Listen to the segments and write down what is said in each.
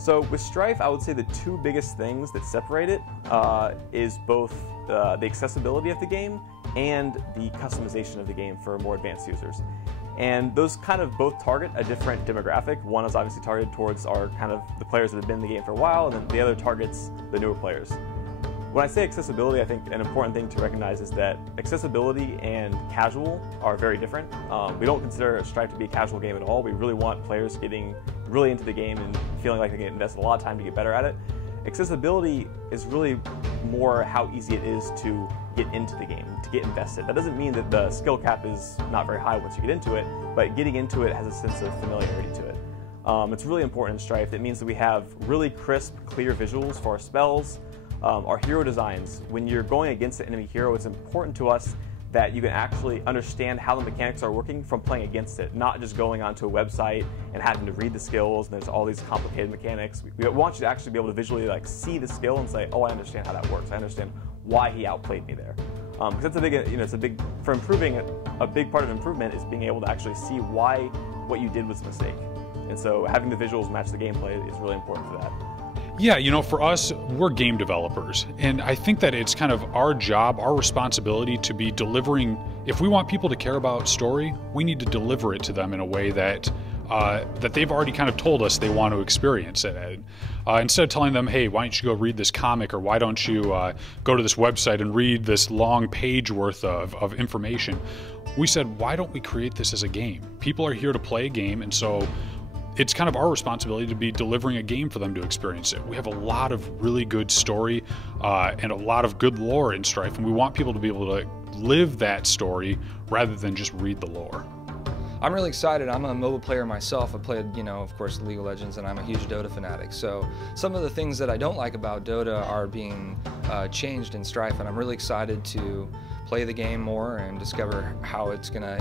So with Strife, I would say the two biggest things that separate it is both the accessibility of the game and the customization of the game for more advanced users. And those kind of both target a different demographic. One is obviously targeted towards our kind of the players that have been in the game for a while, and then the other targets the newer players. When I say accessibility, I think an important thing to recognize is that accessibility and casual are very different. We don't consider Strife to be a casual game at all. We really want players getting really into the game and feeling like they can invest a lot of time to get better at it. Accessibility is really more how easy it is to get into the game, to get invested. That doesn't mean that the skill cap is not very high once you get into it, but getting into it has a sense of familiarity to it. It's really important in Strife. It means that we have really crisp, clear visuals for our spells, our hero designs. When you're going against an enemy hero, it's important to us that you can actually understand how the mechanics are working from playing against it, not just going onto a website and having to read the skills and there's all these complicated mechanics. We want you to actually be able to visually see the skill and say, oh, I understand how that works. I understand why he outplayed me there. Because that's a big, it's a big, for improving, a big part of improvement is being able to actually see why what you did was a mistake. And so having the visuals match the gameplay is really important for that. Yeah, you know, for us, we're game developers, and I think that it's kind of our job, our responsibility to be delivering. If we want people to care about story, we need to deliver it to them in a way that that they've already kind of told us they want to experience it. Instead of telling them, hey, why don't you go read this comic, or why don't you go to this website and read this long page worth of information, we said, why don't we create this as a game? People are here to play a game, and so it's kind of our responsibility to be delivering a game for them to experience it. We have a lot of really good story and a lot of good lore in Strife, and we want people to be able to live that story rather than just read the lore. I'm really excited. I'm a mobile player myself. I played, of course, League of Legends, and I'm a huge Dota fanatic. So some of the things that I don't like about Dota are being changed in Strife, and I'm really excited to play the game more and discover how it's gonna,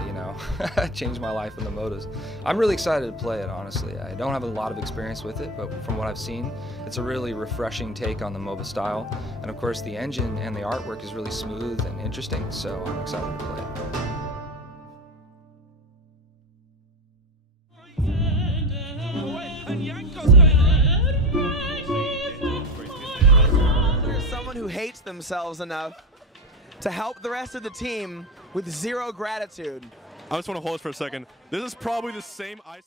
change my life in the MOBAs. I'm really excited to play it, honestly. I don't have a lot of experience with it, but from what I've seen, it's a really refreshing take on the MOBA style. And of course, the engine and the artwork is really smooth and interesting, so I'm excited to play it. Someone who hates themselves enough to help the rest of the team with zero gratitude. I just want to hold this for a second. This is probably the same ice.